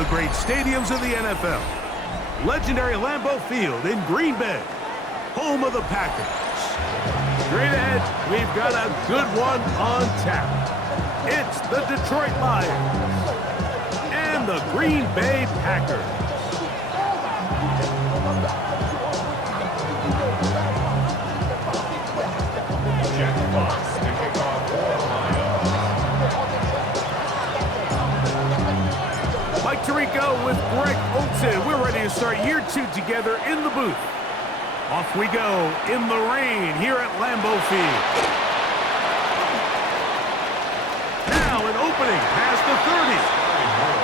the great stadiums of the NFL. Legendary Lambeau Field in Green Bay, home of the Packers. Straight ahead, we've got a good one on tap. It's the Detroit Lions and the Green Bay Packers. Mike Tirico with Greg Olsen. We're ready to start year 2 together in the booth. Off we go in the rain here at Lambeau Field. Now an opening past the 30.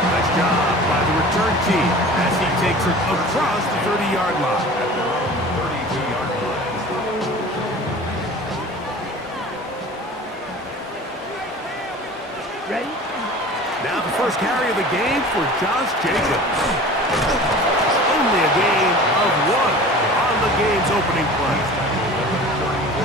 Nice job by the return team as he takes it across the 30-yard line. Ready? Now the first carry of the game for Josh Jacobs. Only a gain of 1 on the game's opening play.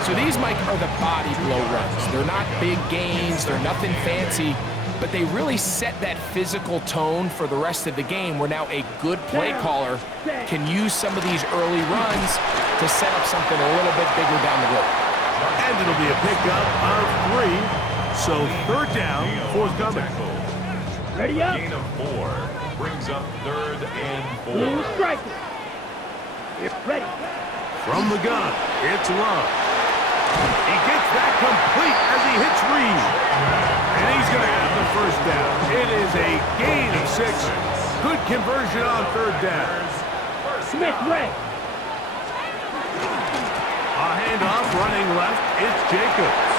So these, Mike, are the body blow runs. They're not big gains, they're nothing fancy, but they really set that physical tone for the rest of the game where now a good play caller can use some of these early runs to set up something a little bit bigger down the road. And it'll be a pickup of 3, so third down, forthcoming. Ready up. Gain of 4 brings up 3rd and 4. Blue striker. You're ready. From the gun, it's Love. He gets that complete as he hits Reed. And he's going to have the first down. It is a gain of 6. Good conversion on third down. Smith ready. A handoff running left. It's Jacobs.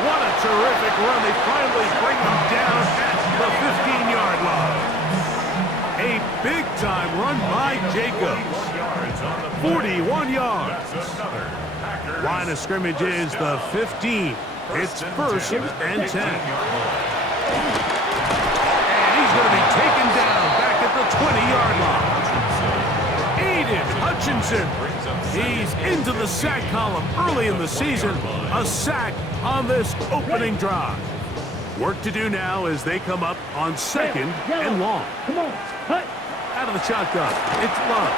What a terrific run. They finally bring him down at the 15-yard line. A big-time run by Jacobs. 41 yards. Line of scrimmage is the 15. It's 1st and 10. And he's going to be taken down back at the 20-yard line. Aiden Hutchinson. He's into the sack column early in the season. A sack on this opening drive. Work to do now as they come up on 2nd and long. Come on. Hut. Out of the shotgun, it's Love.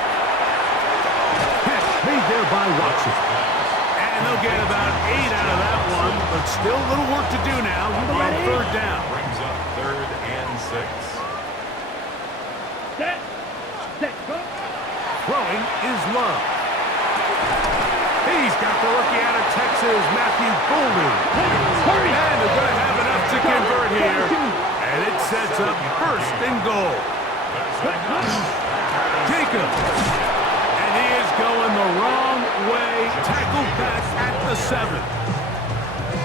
Catch made there by Watson. And they'll get about 8 out of that one, but still a little work to do now on third down. Brings up 3rd and 6. Set. Set. Go. Throwing is Love. He's got the rookie out of Texas, Matthew Golden. Hurry. And they're going to have enough to convert here. And it sets up 1st and goal. Jacobs. And he is going the wrong way. Tackled back at the 7.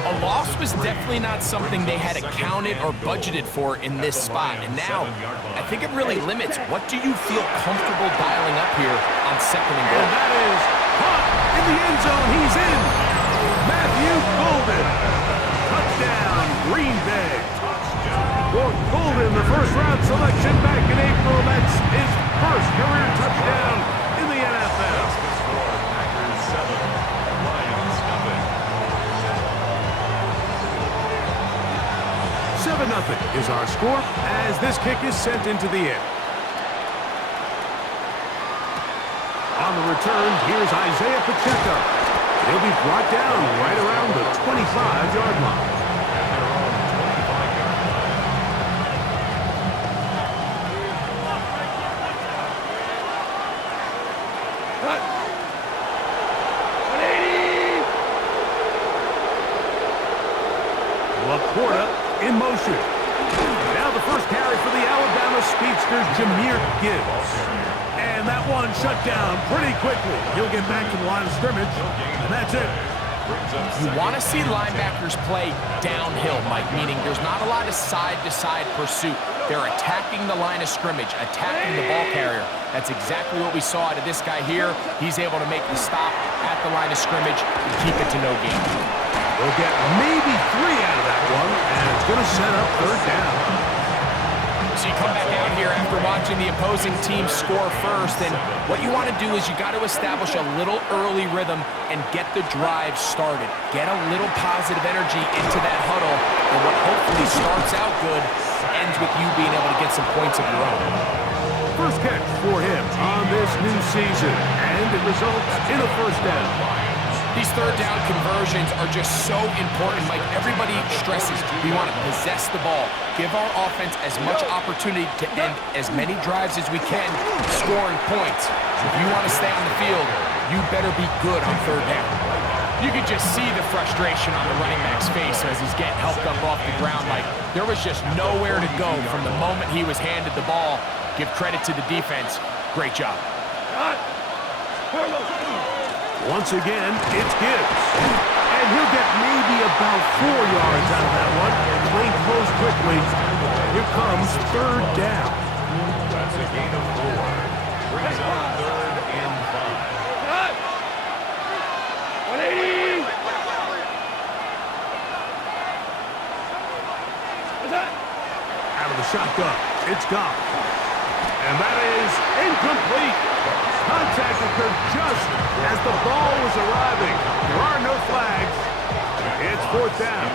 A loss was definitely not something they had accounted or budgeted for in this spot. And now, I think it really limits what do you feel comfortable dialing up here on 2nd and goal. And that is caught in the end zone. He's in. Matthew Golden. Touchdown, Green Bay. For Golden, the first-round selection back in April. That's his first career touchdown in the NFL. Packers 7, Lions nothing. 7-0 is our score as this kick is sent into the air. On the return, here's Isaiah Pacheco. He'll be brought down right around the 25-yard line. Laporta in motion. Now the first carry for the Alabama speedster, Jahmyr Gibbs. And that one shut down pretty quickly. He'll get back to the line of scrimmage, and that's it. You want to see linebackers play downhill, Mike, meaning there's not a lot of side-to-side pursuit. They're attacking the line of scrimmage, attacking the ball carrier. That's exactly what we saw out of this guy here. He's able to make the stop at the line of scrimmage and keep it to no gain. They'll get maybe 3 out of that one, and it's going to set up third down. So So you come back out here after watching the opposing team score first, and what you want to do is you got to establish a little early rhythm and get the drive started. Get a little positive energy into that huddle, and what hopefully starts out good ends with you being able to get some points of your own. First catch for him on this new season, and it results in a first down. These third down conversions are just so important, Mike. Everybody stresses we want to possess the ball, give our offense as much opportunity to end as many drives as we can, scoring points. If you want to stay on the field, you better be good on third down. You could just see the frustration on the running back's face as he's getting helped up off the ground. Like, there was just nowhere to go from the moment he was handed the ball. Give credit to the defense. Great job. Once again, it's Gibbs. And he'll get maybe about 4 yards out of that one. Play close quickly. Here comes third down. That's a gain of 4. Brings up third and 5. 180. Out of the shotgun, it's gone. And that is incomplete. Contact occurred just as the ball was arriving. There are no flags. It's fourth down.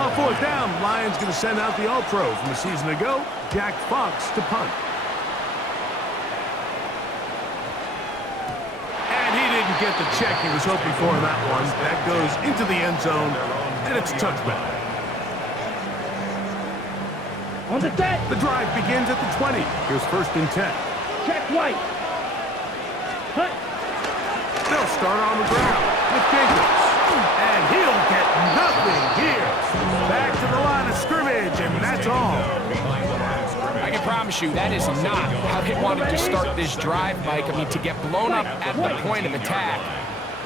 On fourth down, Lions going to send out the All-Pro from a season ago, Jack Fox, to punt. And he didn't get the check he was hoping for in that one. That goes into the end zone, and it's a touchback. On the set. The drive begins at the 20. Here's first and 10. Check right. Hut. They'll start on the ground with Jacobs. And he'll get nothing here. Back to the line of scrimmage, and that's all. I can promise you that is not how they wanted to start this drive, Mike. I mean, to get blown up at the point of attack,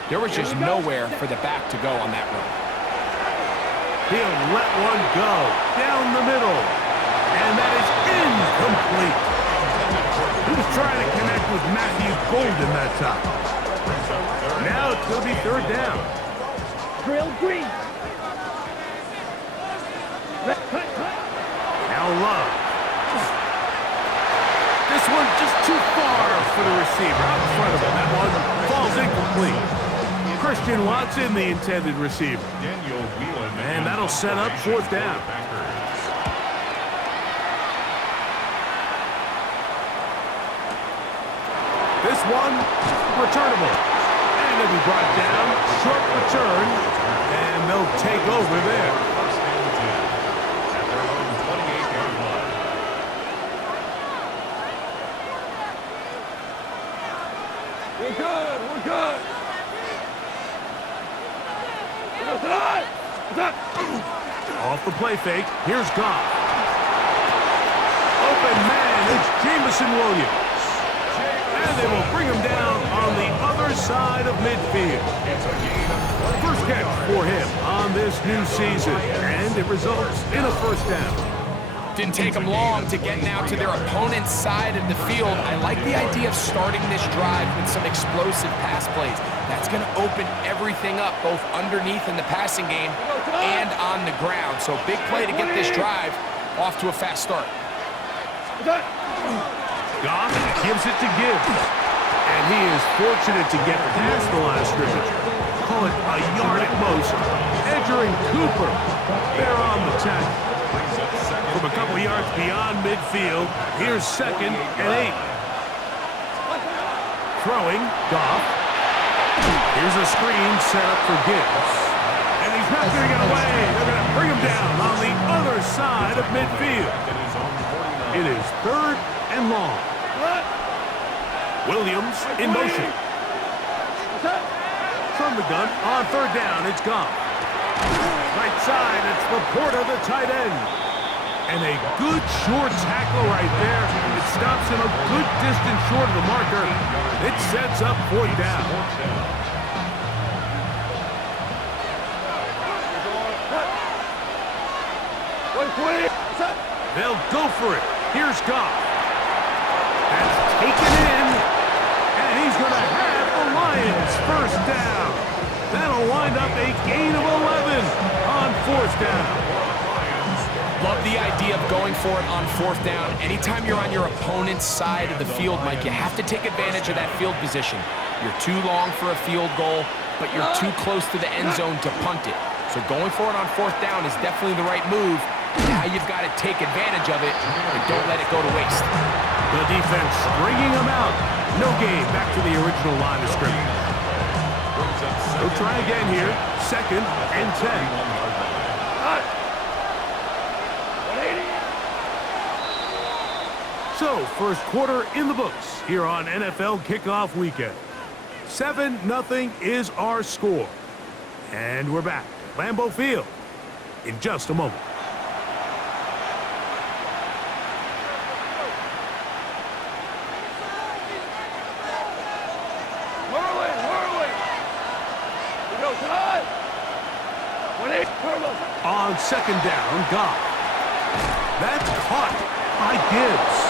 there was just nowhere for the back to go on that run. He'll let one go down the middle. And that is incomplete. He was trying to connect with Matthew Golden that time. Now it's going to be third down. Drill green. Now Love. This one just too far for the receiver. Out in front of him. That one falls incomplete. Christian Watson, the intended receiver. And that'll set up fourth down. This one, returnable. And it'll be brought down. Short return. And they'll take over there. First and 10 at their own 28-yard line. We're good. We're good. Off the play fake. Here's Goff. Open man. It's Jamison Williams. And they will bring him down on the other side of midfield. First catch for him on this new season, and it results in a first down. Didn't take them long to get now to their opponent's side of the field. I like the idea of starting this drive with some explosive pass plays. That's going to open everything up, both underneath in the passing game and on the ground. So big play to get this drive off to a fast start. Goff gives it to Gibbs. And he is fortunate to get past the line of scrimmage. Call it a yard at most. Edger and Cooper, they're on the tackle. From a couple yards beyond midfield, here's second and 8. Throwing, Goff. Here's a screen set up for Gibbs. And he's not going to get away. They're going to bring him down on the other side of midfield. It is third and long. Williams in motion. From the gun, on third down, it's Goff. Right side, it's Laporta, the tight end. And a good short tackle right there. It stops him a good distance short of the marker. It sets up fourth down. They'll go for it. Here's Goff. That's taken in. And he's going to have the Lions first down. That'll wind up a gain of 11 on fourth down. Love the idea of going for it on 4th down. Anytime you're on your opponent's side of the field, Mike, you have to take advantage of that field position. You're too long for a field goal, but you're too close to the end zone to punt it. So going for it on 4th down is definitely the right move. Now you've got to take advantage of it, and don't let it go to waste. The defense stringing them out. No gain. Back to the original line of scrimmage. They'll try again here. 2nd and 10. So, first quarter in the books here on NFL Kickoff Weekend. 7-0 is our score. And we're back at Lambeau Field in just a moment. On 2nd down, Goff. That's caught by Gibbs.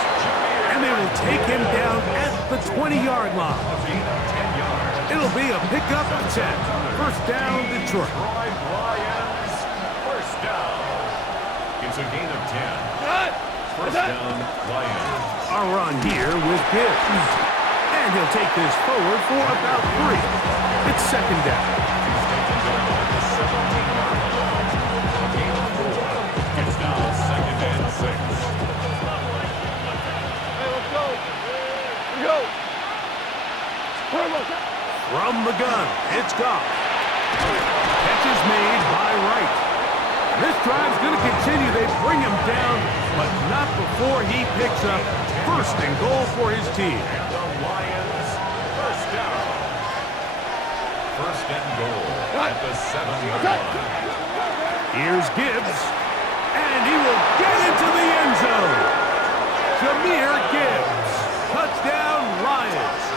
And they will take him down at the 20-yard line. It'll be a pickup of 10. First down, Detroit. Lions, first down. It's a gain of 10. First down, Lions. A run here with Gibbs. And he'll take this forward for about 3. It's 2nd down. He's taken down at the 17-yard line. A gain of 4. It's now 2nd and 6. From the gun, it's Goff. Catch is made by Wright. This drive's going to continue. They bring him down, but not before he picks up 1st and goal for his team. And the Lions, first down. 1st and goal at the 7-yard line. Here's Gibbs, and he will get into the end zone. Jahmyr Gibbs, touchdown Lions.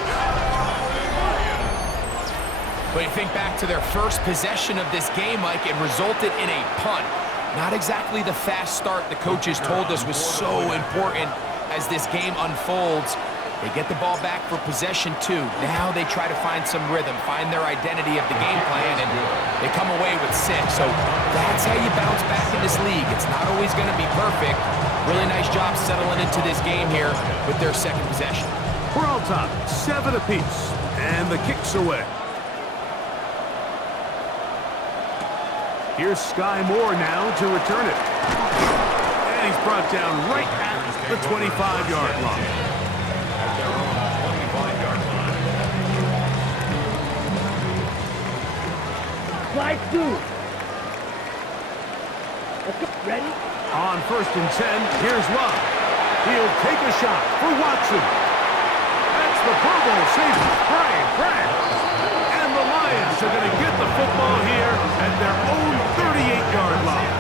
But you think back to their first possession of this game, Mike, it resulted in a punt. Not exactly the fast start the coaches told us was so important as this game unfolds. They get the ball back for possession 2. Now they try to find some rhythm, find their identity of the game plan, and they come away with 6. So that's how you bounce back in this league. It's not always going to be perfect. Really nice job settling into this game here with their 2nd possession. We're all tied, 7 apiece, and the kick's away. Here's Sky Moore now to return it. And he's brought down right at the 25-yard line. At their own 25-yard line. Slide 2. Let's go. Ready? On 1st and 10, here's Love. He'll take a shot for Watson. That's the Pro Bowl safety, Brian Grant. And the Lions are going to get the football here at their own 38-yard line.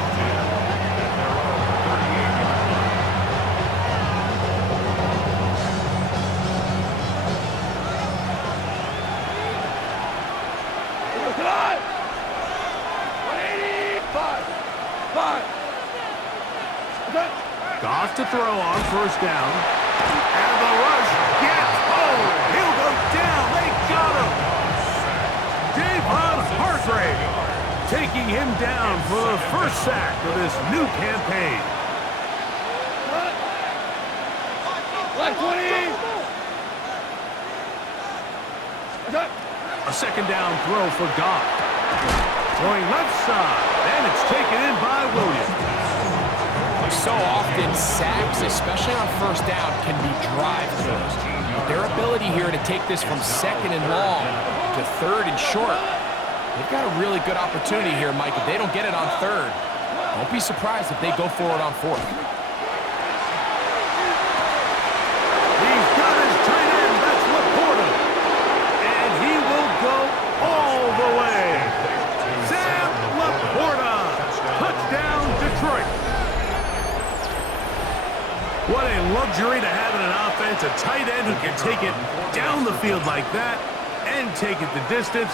Goff to throw on 1st down. And the rush gets home. He'll go down. They got him. Javon Hargrave taking him down for the 1st sack of this new campaign. A 2nd down throw for Goff. Going left side. And it's taken in by Williams. So often, sacks, especially on 1st down, can be drive throws. But their ability here to take this from 2nd and long to 3rd and short, they've got a really good opportunity here, Mike. If they don't get it on 3rd, don't be surprised if they go for it on 4th. He's got his tight end. That's Laporta. And he will go all the way. Sam Laporta. Touchdown, Detroit. What a luxury to have in an offense, a tight end who can take it down the field like that and take it the distance.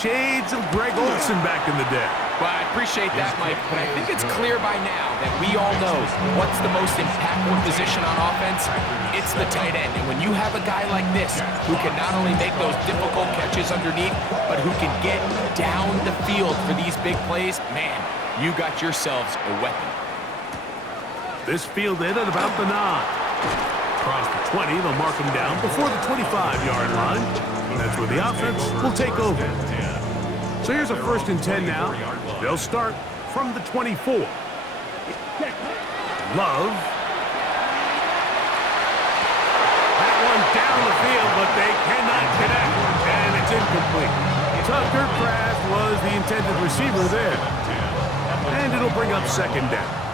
Shades of Greg Olsen back in the day. Well, I appreciate that, Mike, but I think it's clear by now that we all know what's the most impactful position on offense. It's the tight end. And when you have a guy like this who can not only make those difficult catches underneath, but who can get down the field for these big plays, man, you got yourselves a weapon. This fielded at about the 9. Across the 20, they'll mark him down before the 25-yard line. That's where the offense will take over. So here's a 1st and 10 now. They'll start from the 24. Love. That one down the field, but they cannot connect, and it's incomplete. Tucker Kraft was the intended receiver there. And it'll bring up 2nd down.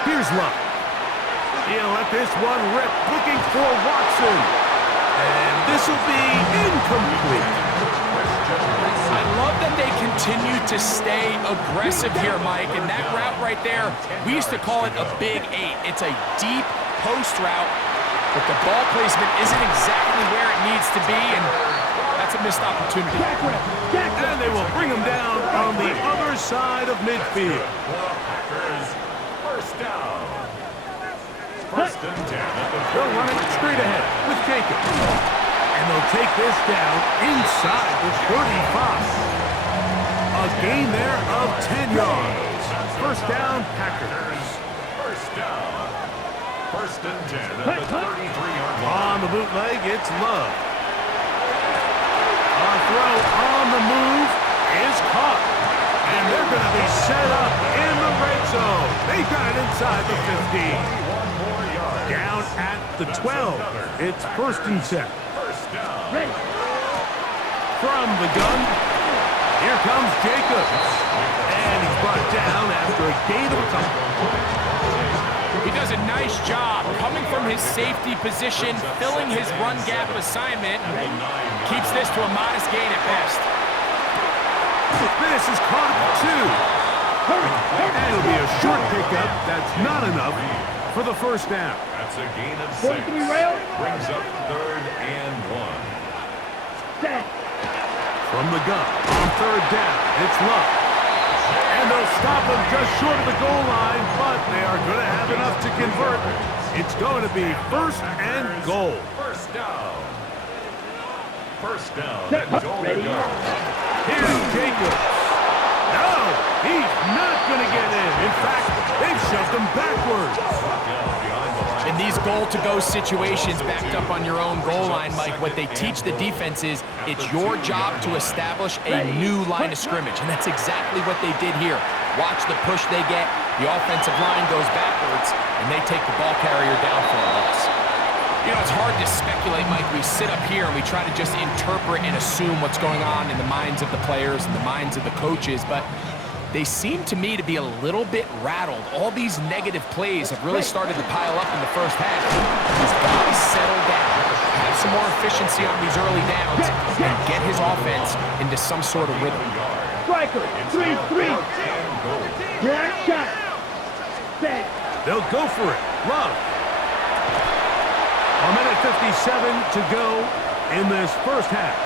Here's Love. He'll let this one rip, looking for Watson. And this will be incomplete. I love that they continue to stay aggressive here, Mike. And that route right there, we used to call it a big 8. It's a deep post route, but the ball placement isn't exactly where it needs to be, and that's a missed opportunity. And they will bring him down on the other side of midfield. First down. 1st and 10. They'll run it straight ahead with Jacobs. And they'll take this down inside the 35. A gain there of 10 yards. 1st down, Packers. 1st down. 1st and 10 at the 33-yard line. On the bootleg, it's Love. A throw on the move is caught. And they're going to be set up in the red zone. They got it inside the 15. Down at the 12. It's 1st and 10. From the gun, here comes Jacobs. And he's brought down after a gain of a couple. He does a nice job coming from his safety position, filling his run gap assignment. Keeps this to a modest gain at best. This is caught at 2. And it'll be a short pickup. That's not enough for the 1st down. That's a gain of 6. Brings up 3rd and 1. From the gun, on 3rd down, it's Love. And they'll stop him just short of the goal line, but they are going to have enough to convert. It's going to be 1st and goal. 1st down. 1st down and goal to go. Here's Jacobs. No, he's not going to get in. In fact, they've shoved him backwards. In these goal-to-go situations backed up on your own goal line, Mike, what they teach the defense is it's your job to establish a new line of scrimmage, and that's exactly what they did here. Watch the push they get, the offensive line goes backwards, and they take the ball carrier down for a loss. You know, it's hard to speculate, Mike. We sit up here and we try to just interpret and assume what's going on in the minds of the players and the minds of the coaches, but they seem to me to be a little bit rattled. All these negative plays have really started to pile up in the 1st half. He's got to settle down, have some more efficiency on these early downs, and get his offense into some sort of rhythm. Striker, 3-3. Black shot. Set. They'll go for it. Love. A minute 57 to go in this 1st half.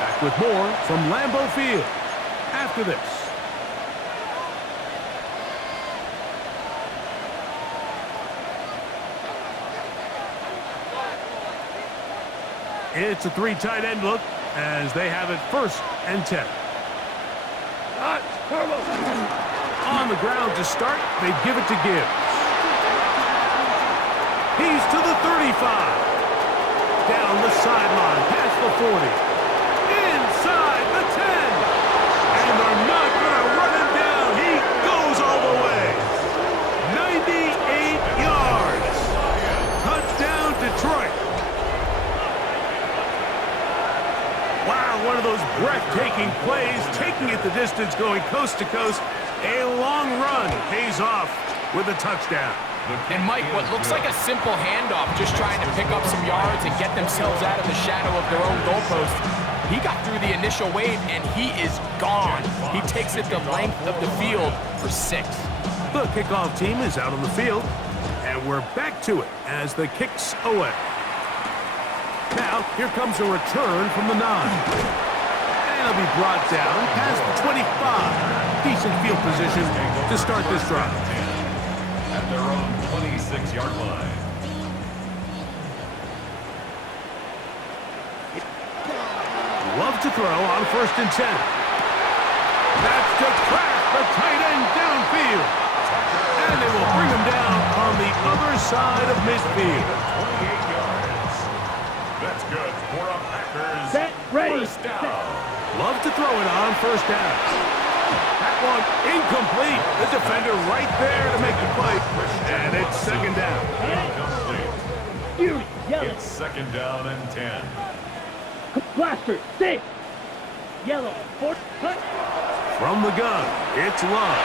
Back with more from Lambeau Field after this. It's a 3 tight end look as they have it 1st and 10. On the ground to start, they give it to Gibbs. He's to the 35. Down the sideline, past the 40. Inside the 10. And they're not going to run him down. He goes all the way. 98 yards. Touchdown, Detroit. Wow, one of those breathtaking plays, taking it the distance, going coast to coast. A long run pays off with a touchdown. And Mike, what looks like a simple handoff, just trying to pick up some yards and get themselves out of the shadow of their own goalpost. He got through the initial wave, and he is gone. He takes it the length of the field for 6. The kickoff team is out on the field, and we're back to it as the kick's away. Now, here comes a return from the 9. And it'll be brought down past the 25. Decent field position to start this drive. At their own 26-yard line. Love to throw on 1st and 10. That's to Kraft, the tight end. side of midfield. 28 yards. That's good for a Packers Set, ready, first down. Love to throw it on first down. That one incomplete. The defender right there to make the play. And it's second down. Incomplete. Fury, yellow, It's second down and 10. blaster, 6, yellow, 4, cut, From the gun, it's Love.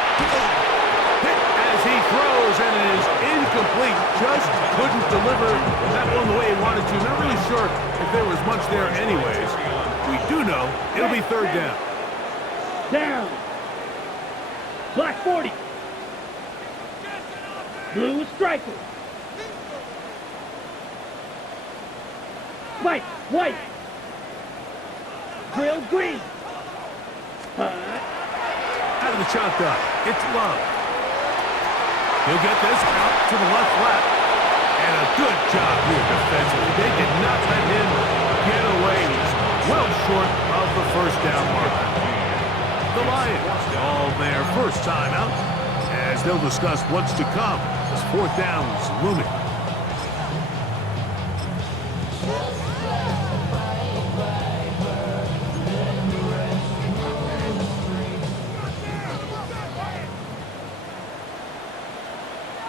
Hit as he throws, and it is incomplete. Just couldn't deliver that one the way he wanted to. Not really sure if there was much there anyways. We do know it'll be third down. down, black 40, blue striker, white, white, grill green, Out of the shotgun, it's Love. He'll get this out to the left flat. And a good job here defensively. They did not let him get away. He's well short of the first down mark. The Lions all their first time out as they'll discuss what's to come as fourth down is looming.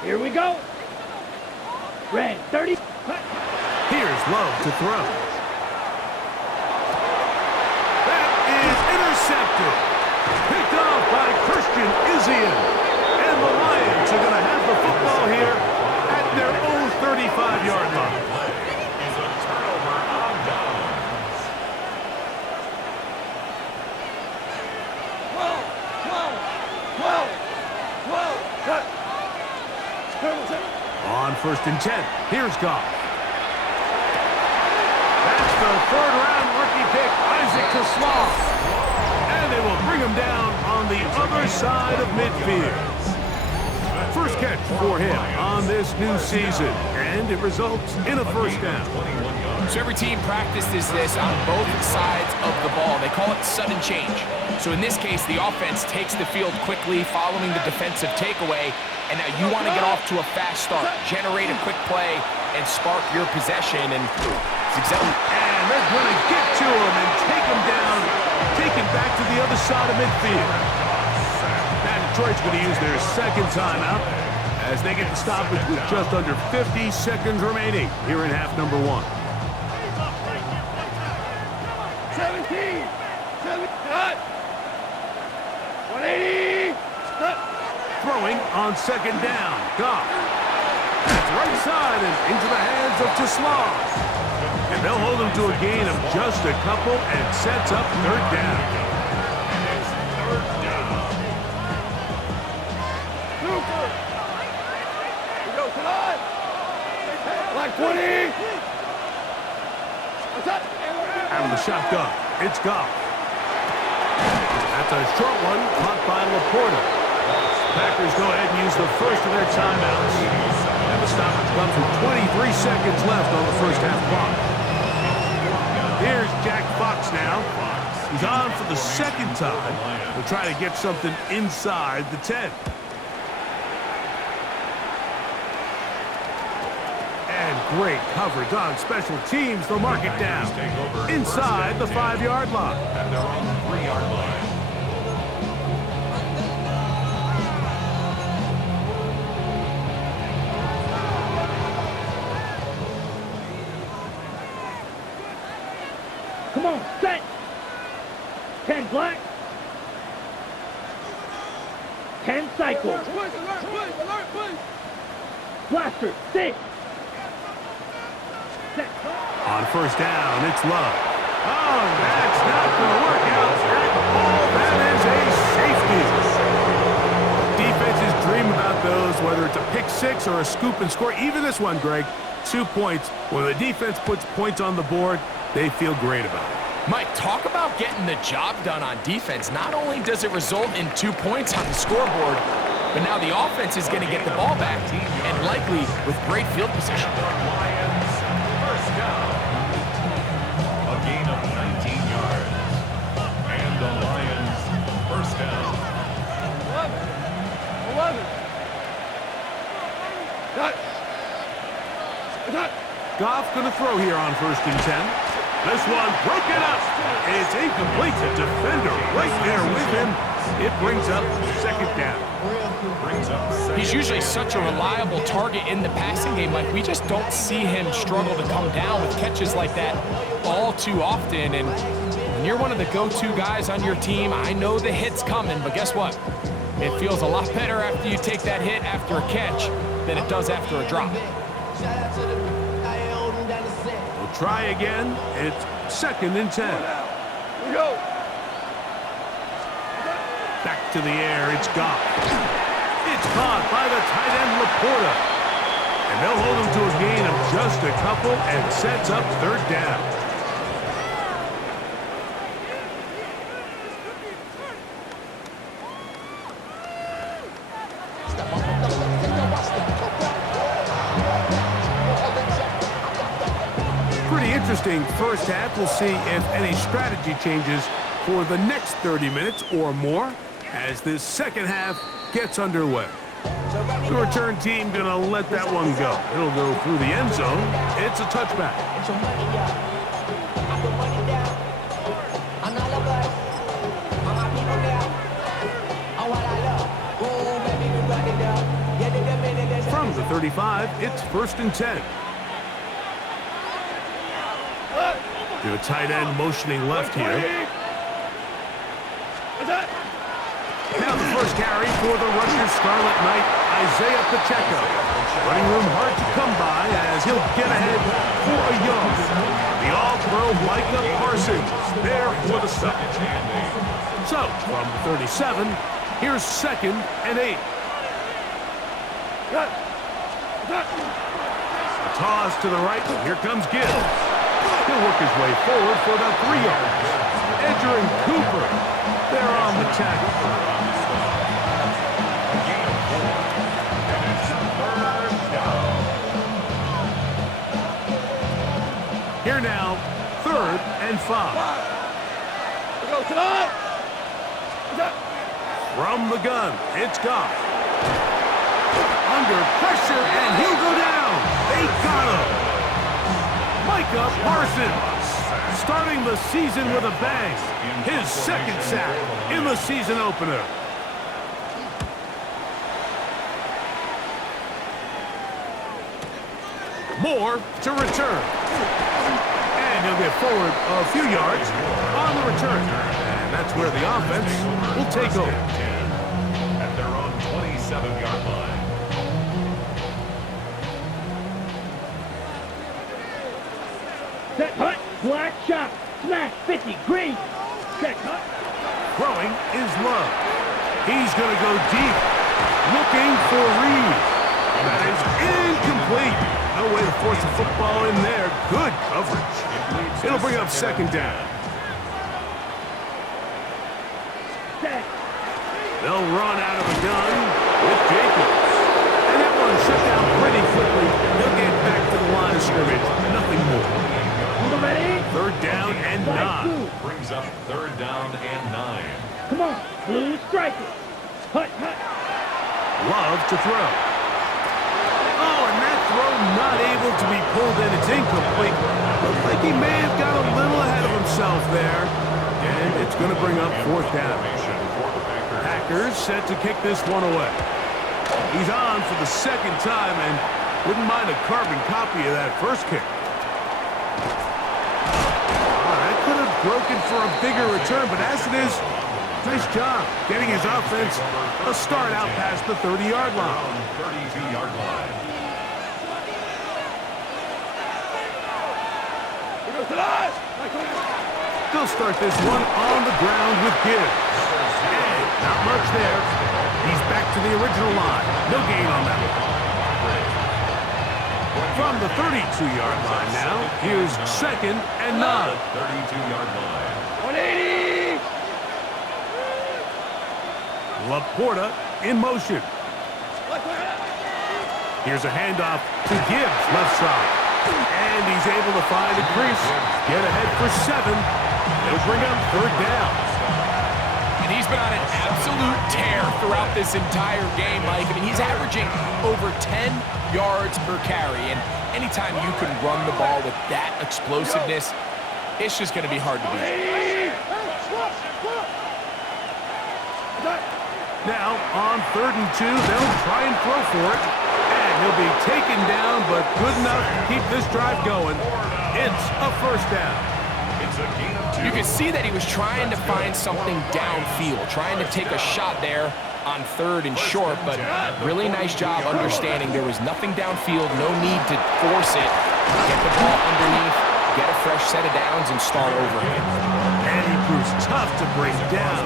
here we go, red, 30, cut, Here's Love to throw. That is intercepted. Picked off by Christian Izzian. And the Lions are going to have the football here at their own 35-yard line. Is a turnover on downs. On first and 10, here's Goff. That's the third-round rookie pick, Isaac Kaslaw. And they will bring him down on the other side of midfield. First catch for him on this new season, and it results in a first down. So every team practices this on both sides of the ball. They call it sudden change. So in this case, the offense takes the field quickly following the defensive takeaway, and now you want to get off to a fast start, generate a quick play, and spark your possession. And it's exactly... And they're going to get to him and take him down, take him back to the other side of midfield. Now Detroit's going to use their second timeout as they get the stoppage with just under 50 seconds remaining here in half number one. 17, 7, cut, 180, cut, Throwing on second down, Goff. That's right side and into the hands of Kaslaw. And they'll hold him to a gain of just a couple and sets up third down. super, we go tonight, black 20, what's up? Out of the shotgun, it's Goff. That's a short one caught by Laporta. Packers go ahead and use the first of their timeouts. And the stoppage comes with 23 seconds left on the first half clock. Here's Jack Fox now. He's on for the second time. He'll try to get something inside the 10. And great coverage on special teams. They'll mark it down inside the 5-yard line. At their own 3-yard line. Come on, set, 10 black, 10 cycle, blaster, 6, set, On first down, it's Love. Oh, that's not going to work out at all. That is a safety. Defenses dream about those, whether it's a pick six or a scoop and score. Even this one, Greg, 2 points. When the defense puts points on the board, they feel great about it. Mike, talk about getting the job done on defense. Not only does it result in 2 points on the scoreboard, but now the offense is going to get the ball back, and likely with great field position. Lions, first down. A gain of 19 yards. And the Lions, first down. 11, cut, Goff going to throw here on 1st and 10. This one broken up. It's incomplete. The defender right there with him. It brings up 2nd down. He's usually such a reliable target in the passing game. Like, we just don't see him struggle to come down with catches like that all too often. And when you're one of the go-to guys on your team, I know the hit's coming, but guess what? It feels a lot better after you take that hit after a catch than it does after a drop. We'll try again. It's 2nd and 10. Here we go. Back to the air. It's Goff. It's caught by the tight end Laporta. And they'll hold him to a gain of just a couple and sets up 3rd down. Pretty interesting first half. We'll see if any strategy changes for the next 30 minutes or more as this second half gets underway. The return team gonna let that one go. It'll go through the end zone. It's a touchback. From the 35, it's 1st and 10. The tight end motioning left here. Now the first carry for the Rutgers Scarlet Knight, Isaiah Pacheco. Running room hard to come by as he'll get ahead for a yard. The all-pro Micah Parsons there for the stop. So, from the 37, here's 2nd and 8. A toss to the right. Here comes Gibbs. He'll work his way forward for about 3 yards. Edger and Cooper, they're on the tackle. Here now, 3rd and 5. We go tonight. From the gun, it's Goff. Under pressure, and he'll go down. They got him. Micah Parsons, starting the season with a bang. His 2nd sack in the season opener. Moore to return. And he'll get forward a few yards on the return. And that's where the offense will take over. At their own 27-yard line. Set hut, black shot, smash 50, green. Set hut. Throwing is Love. He's going to go deep, looking for Reed. That is incomplete. No way to force the football in there. Good coverage. It'll bring up 2nd down. Set. They'll run out of the gun with Jacobs. And that one shut down pretty quickly. They'll get back to the line of scrimmage. Nothing more. Ready? 3rd down and 9. Brings up 3rd down and 9. Come on, blue strikers. Hut, hut. Love to throw. Oh, and that throw not able to be pulled in. It's incomplete. Looks like he may have got a little ahead of himself there. And it's going to bring up 4th down. Packers set to kick this one away. He's on for the 2nd time and wouldn't mind a carbon copy of that first kick. Could have broken for a bigger return, but as it is, nice job getting his offense a start out past the 30-yard line. 32-yard line. They'll start this one on the ground with Gibbs. And not much there. He's back to the original line. No gain on that one. From the 32-yard line now, here's 2nd and 9. 32-yard line. 180! Laporta in motion. Here's a handoff to Gibbs, left side. And he's able to find a crease. Get ahead for 7. They'll bring up 3rd down. And he's been on an absolute tear throughout this entire game, Mike. I mean, he's averaging over 10 yards per carry. And Anytime you can run the ball with that explosiveness, it's just going to be hard to beat. Now, on 3rd and 2, they'll try and throw for it. And he'll be taken down, but good enough to keep this drive going. It's a first down. You can see that he was trying to find something downfield, trying to take a shot there on 3rd and short, but really nice job understanding there was nothing downfield, no need to force it. Get the ball underneath, get a fresh set of downs, and start over again. And he proves tough to bring down.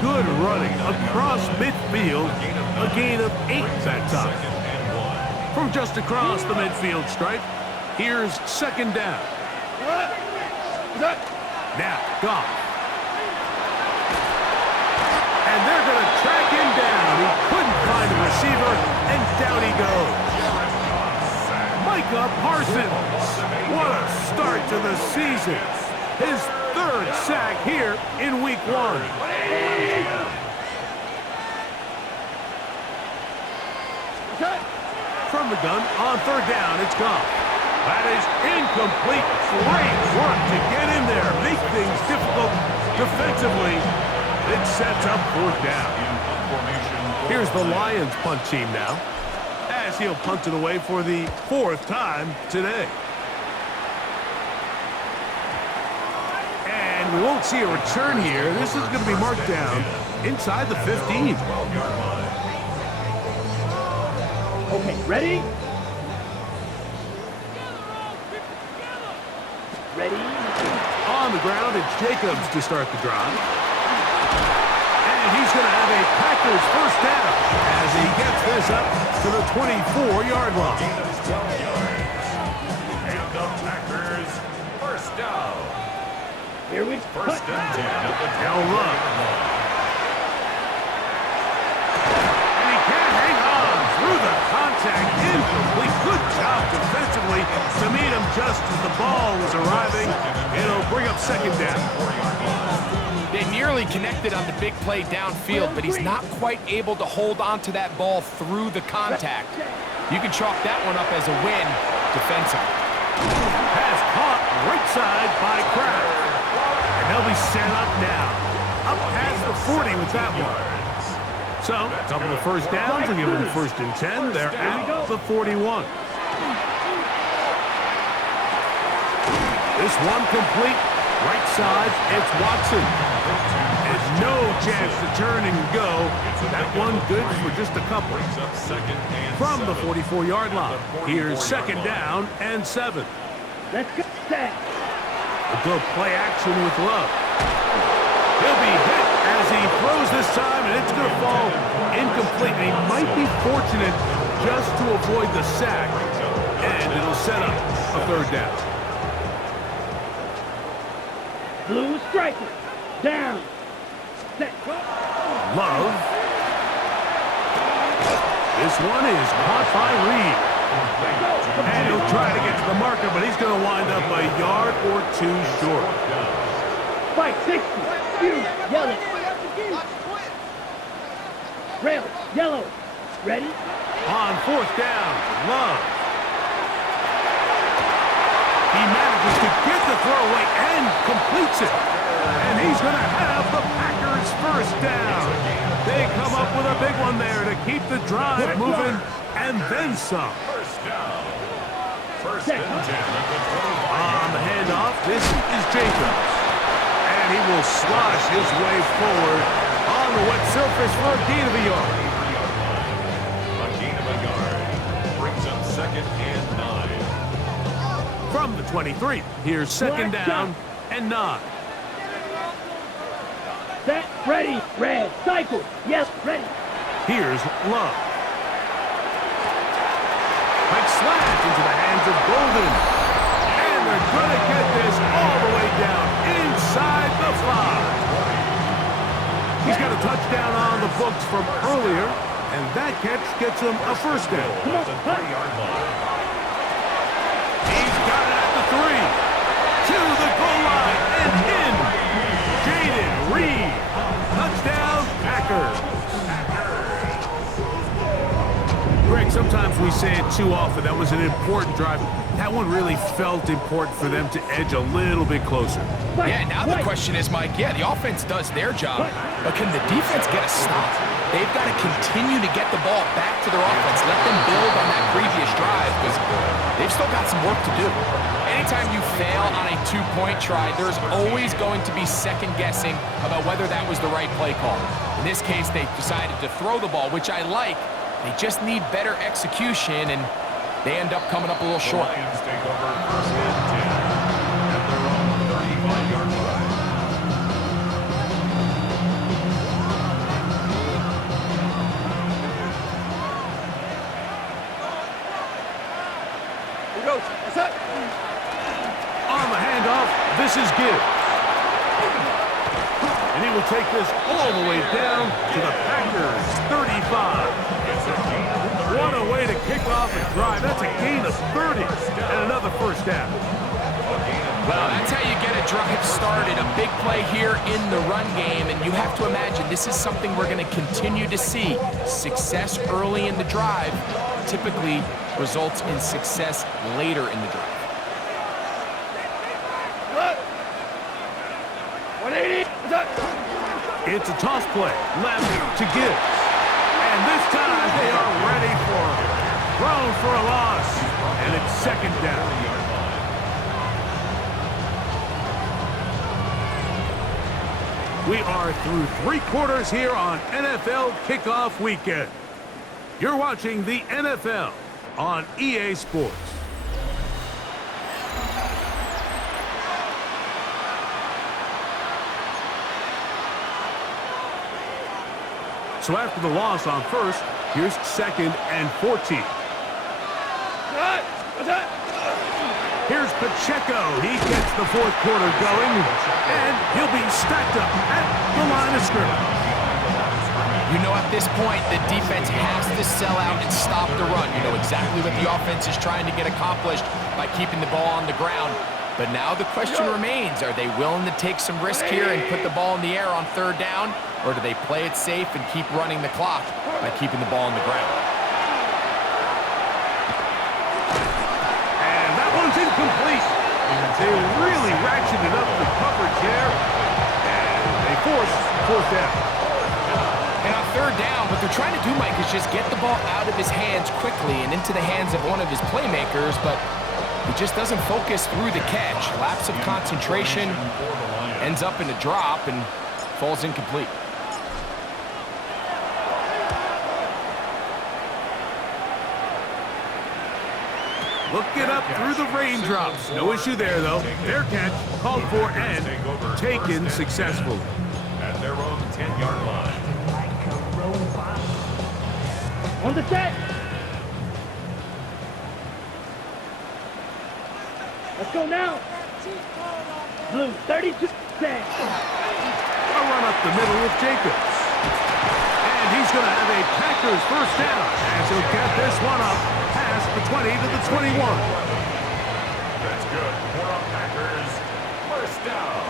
Good running across midfield, a gain of 8 that time. From just across the midfield stripe, here's 2nd down. Now, Goff. And they're going to track him down. He couldn't find a receiver, and down he goes. Micah Parsons. What a start to the season. His 3rd sack here in week 1. From the gun, on 3rd down, it's Goff. That is incomplete. Great work to get in there. Make things difficult defensively. It sets up 4th down. Here's the Lions punt team now, as he'll punt it away for the 4th time today. And we won't see a return here. This is going to be marked down inside the 15. Okay, ready? Ready? On the ground, it's Jacobs to start the drive. And he's going to have a Packers first down as he gets this up to the 24-yard line. And the Packers first down. Here we go. First and 10 at the Now look. And he can't hang on through the contact. Incomplete. Good job defensively to meet him just as the ball was arriving. It'll bring up 2nd down. They nearly connected on the big play downfield, but he's not quite able to hold on to that ball through the contact. You can chalk that one up as a win defensively. Pass caught right side by Kraft. And they'll be set up now. Up past the 40 with that one. So, a couple of first downs and give them 1st and 10. They're at the 41. This one complete. Right side, it's Watson. There's no chance to turn and go. That one good for just a couple. From the 44-yard line, here's 2nd down and 7. Let's go. Set. A good play action with Love. He'll be hit as he throws this time, and it's going to fall incomplete. And he might be fortunate just to avoid the sack, and it'll set up a 3rd down. Blue striker. Down. Set. Love. This one is caught by Reed. And he'll try to get to the marker, but he's going to wind up a yard or 2 short. Fight 60. Yellow. Rail. Yellow. Ready? On 4th down, Love. He manages to get the throw away and completes it. And he's going to have the Packers first down. They come up with a big one there to keep the drive moving and then some. First down. First and 10 at the 25. On the handoff, this is Jacobs. And he will slosh his way forward on the wet surface for a gain of a yard. A gain of a yard. Brings up 2nd and 9. From the 23, here's 2nd down and 9. Set. Ready. Red. Cycle. Yes. Ready. Here's Love. Quick slash into the hands of Golden. And they're going to get this all the way down inside the 5. He's got a touchdown on the books from earlier, and that catch gets him a first down. Come on. 3-yard line. He's got it at the 3. To the goal line and in. Jaden Reed. Touchdown, Packers. Greg, sometimes we say it too often. That was an important drive. That one really felt important for them to edge a little bit closer. Yeah, now the question is, Mike, yeah, the offense does their job, but can the defense get a stop? They've got to continue to get the ball back to their offense. Let them build on that previous drive because they've still got some work to do. Anytime you fail on a two-point try, there's always going to be second-guessing about whether that was the right play call. In this case, they decided to throw the ball, which I like. They just need better execution, and they end up coming up a little short. The Lions take over first and 10 at their own 35-yard line. Here goes. What's up? On the handoff, this is Gibbs. And he will take this all the way down to the Packers' 35. What a way to kick off a drive. That's a gain of 30 and another first down. Well, that's how you get a drive started. A big play here in the run game, and you have to imagine this is something we're going to continue to see. Success early in the drive typically results in success later in the drive. 180. What's up? It's a toss play, left to Gibbs. And this time they are ready for thrown for a loss. And it's second down. We are through 3 quarters here on NFL Kickoff Weekend. You're watching the NFL on EA Sports. So after the loss on first, here's second and 14. What's up? Here's Pacheco. He gets the fourth quarter going, and he'll be stacked up at the line of scrimmage. You know, at this point, the defense has to sell out and stop the run. You know exactly what the offense is trying to get accomplished by keeping the ball on the ground. But now the question remains, are they willing to take some risk here and put the ball in the air on third down, or do they play it safe and keep running the clock by keeping the ball on the ground? And that one's incomplete. They really ratcheted up the coverage there, and they force fourth down. And on third down, what they're trying to do, Mike, is just get the ball out of his hands quickly and into the hands of one of his playmakers, but he just doesn't focus through the catch. Lapse of concentration, ends up in a drop, and falls incomplete. Looking up through the raindrops. No issue there, though. Their catch called for and taken successfully. At their own 10-yard line. On the set. Let's go now. Blue, 32 set. A run up the middle with Jacobs. And he's going to have a Packers first down as he'll get this one up past the 20 to the 21. That's good for our Packers. First down.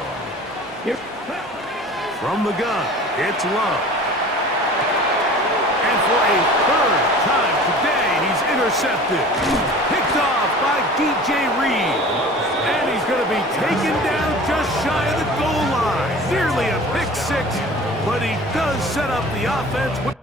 Here. From the gun, it's Love. And for a third time today, he's intercepted. Picked off by DJ Reed. And he's going to be taken down just shy of the goal line. Nearly a pick six, but he does set up the offense with